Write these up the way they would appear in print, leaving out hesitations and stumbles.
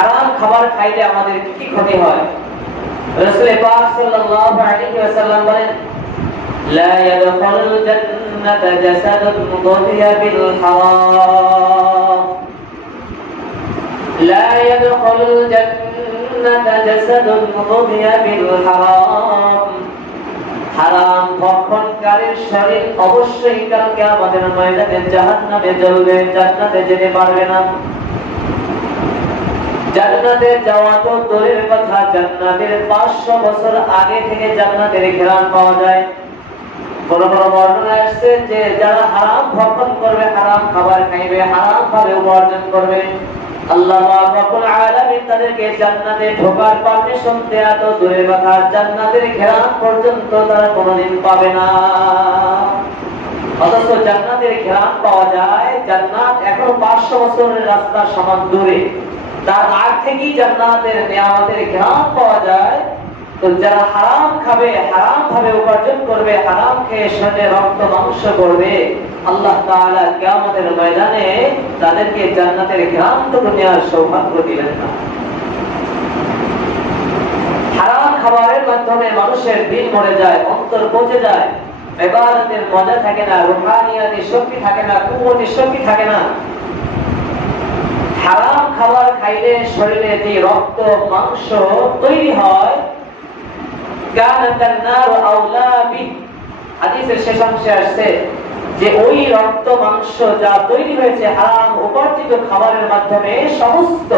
হারাম খাবার খাইলে আমাদের কি ক্ষতি হয়? রাসূল পাক সাল্লাল্লাহু আলাইহি ওয়াসাল্লাম বলেন, লা ইয়াদখুলুল জান্নাতা জাসাদুন মুদিয়া বিল হারাম, লা ইয়াদখুলুল জান্নাতা জাসাদুন মুদিয়া বিল হারাম। হারাম ভক্ষণকারীর শরীর অবশ্যই কাল কিয়ামতের ময়দানে জাহান্নামে জ্বলবে, জান্নাতে যেতে পারবে না। জান্নাতে যাওয়া তো দূরের কথা, জান্নাতের 500 বছর আগে থেকে জান্নাতের ঘ্রাণ পাওয়া যায়। বড় বড় বর্ণনা আসছে যে যারা হারাম ভক্ষণ করবে, হারাম খাবার খাইবে, হারাম ভাবে উপার্জন করবে, আল্লাহ রাব্বুল আলামিন তাদেরকে জান্নাতে ঢোকার পারমিশন দেয়া তো দূরের কথা, জান্নাতের ঘ্রাণ পর্যন্ত তারা কোনোদিন পাবে না। অথচ জান্নাতের ঘ্রাণ পাওয়া যায়, জান্নাত এখনো 500 বছরের রাস্তা সমান দূরে, তার আগ থেকেই জান্নাতের নিয়ামতের ঘ্রাণ পাওয়া যায়। তো যারা হারাম খাবে, হারাম ভাবে উপার্জন করবে, হারাম খেয়ে শরীরে রক্ত মাংস করবে, আল্লাহ তাআলা কিয়ামতের ময়দানে তাদেরকে জান্নাতের ঘ্রাণ তো দুনিয়ার সৌভাগ্য দিবেন না। হারাম খাবারের মাধ্যমে মানুষের দিল মরে যায়, অন্তর পচে যায়, ইবাদতের মজা থাকে না, রূহানিয়াতের শক্তি থাকে না, কুওয়াতের শক্তি থাকে না। হারাম খাবার খাইলে শরীরে যে রক্ত মাংস তৈরি হয়, কানাতান নারু আওলা বি, হাদিসের শেষ অংশে আসছে যে ওই রক্ত মাংস যা তৈরি হয়েছে হারাম উপার্জিত খাবারের মাধ্যমে, সমস্ত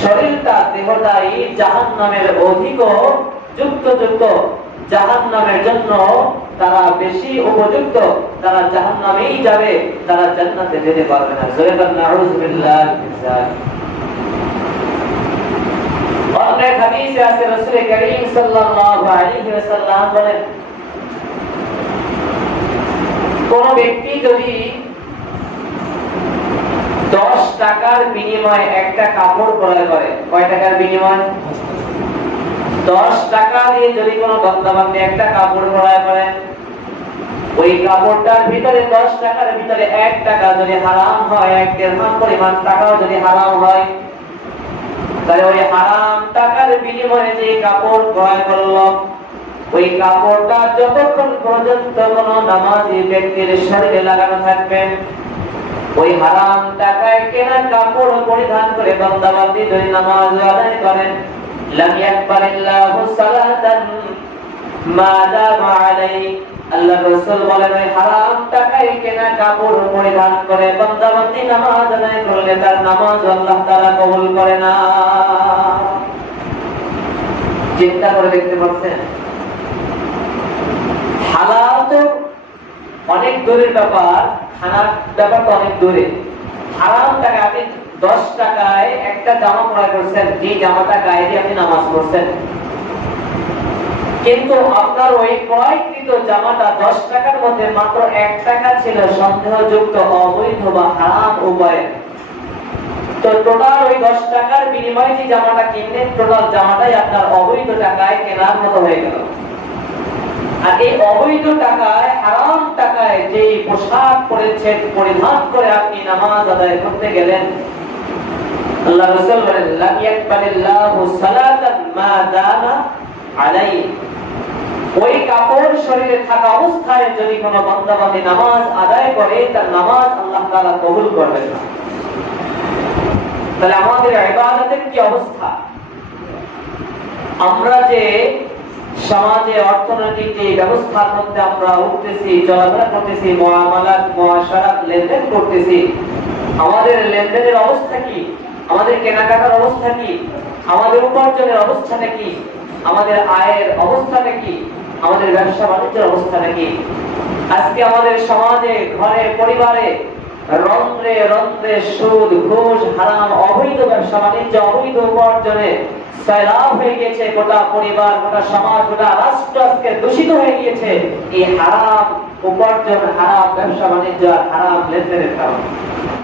শরীরটা দেহটাই জাহান্নামের অধিক যুক্ত, জাহান্নামের জন্য তারা বেশি উপযুক্ত, তারা জাহান্নামেই যাবে, তারা জান্নাতে যেতে পারবে না। জোরে বলেন নাউযুবিল্লাহ মিন যালিক। অনেক হাদিসে আছে রাসূল কারীম সাল্লাল্লাহু আলাইহি ওয়াসাল্লাম বলেন, কোন ব্যক্তি যদি 10 টাকার বিনিময়ে একটা কাপড় ক্রয় করে, কয় টাকার বিনিময়? 10 টাকা দিয়ে যদি কোনো বান্দা-বান্দী একটা কাপড় ক্রয় করে, ওই কাপড়টার ভিতরে 10 টাকার ভিতরে 1 টাকা যদি হারাম হয়, 1 দিরহাম পরিমাণ টাকাও যদি হারাম হয়, তাহলে ওই হারাম টাকার বিনিময়ে যে কাপড় ক্রয় করলো, ওই কাপড়টা যতক্ষণ পর্যন্ত কোনো নামাজি ব্যক্তির শরীরে লাগানো থাকবে, ওই হারাম টাকায় কেনা কাপড় পরিধান করে বান্দা-বান্দী যদি নামাজ আদায় করেন, লাম ইয়াকবালিল্লাহু সালাতান মা দামা আলাইহি, আল্লাহ রাসূল বলেন ওই হারাম টাকায় কেনা কাপড় পরিধান করে বান্দা-বান্দী নামাজ আদায় করলে তার নামাজ আল্লাহ তাআলা কবুল করে না। চিন্তা করে দেখতে পাচ্ছেন, হালাল তো অনেক দূরের ব্যাপার, খানার ব্যাপার তো অনেক দূরে। হারাম টাকা, আপনি 10 টাকায় একটা জামা ক্রয় করছেন, যে জামাটা গায়ে দিয়ে আপনি নামাজ পড়ছেন, কিন্তু আপনার ওই ক্রয়কৃত জামাটা 10 টাকার মধ্যে মাত্র 1 টাকা ছিল সন্দেহযুক্ত, অবৈধ বা হারাম উপায়ে। তো টোটাল ওই 10 টাকার বিনিময়ে যে জামাটা কিনলেন, টোটাল জামাটাই আপনার অবৈধ টাকায় কেনার মতো হয়ে গেল। আর এই অবৈধ টাকায়, হারাম টাকায় যে পোশাক পরেছেন, পরিধান করে আপনি নামাজ আদায় করতে গেলেন, আল্লাহ রাসূল বলেন লাম ইয়াকবালিল্লাহু সালাতান মা দামা আলাইহি, ওই কাপড় শরীরে থাকা অবস্থায় যদি কোনো বান্দা-বান্দী নামাজ আদায় করে, তার নামাজ আল্লাহ তাআলা কবুল করবেন না। তাহলে আমাদের ইবাদতের কি অবস্থা? আমরা যে সমাজে অর্থনৈতিক যে ব্যবস্থার মধ্যে আমরা উঠতেছি, চলাফেরা করতেছি, মুআমালাত, মুআশারাত, লেনদেন করতেছি, আমাদের লেনদেনের অবস্থা কি? আমাদের কেনাকাটার অবস্থা কি? আমাদের উপার্জনের অবস্থাটা কি? আমাদের আয়ের অবস্থাটা কি? আমাদের ব্যবসা বাণিজ্যের অবস্থাটা কি? আজকে আমাদের সমাজে, ঘরে, পরিবারে রন্ধ্রে রন্ধ্রে সুদ, ঘুষ, হারাম, অবৈধ ব্যবসা বাণিজ্য, অবৈধ উপার্জনে সয়লাব হয়ে গিয়েছে। গোটা পরিবার, গোটা সমাজ, গোটা রাষ্ট্র আজকে দূষিত হয়ে গিয়েছে এই হারাম উপার্জন, হারাম ব্যবসা বাণিজ্য আর হারাম লেনদেনের কারণে।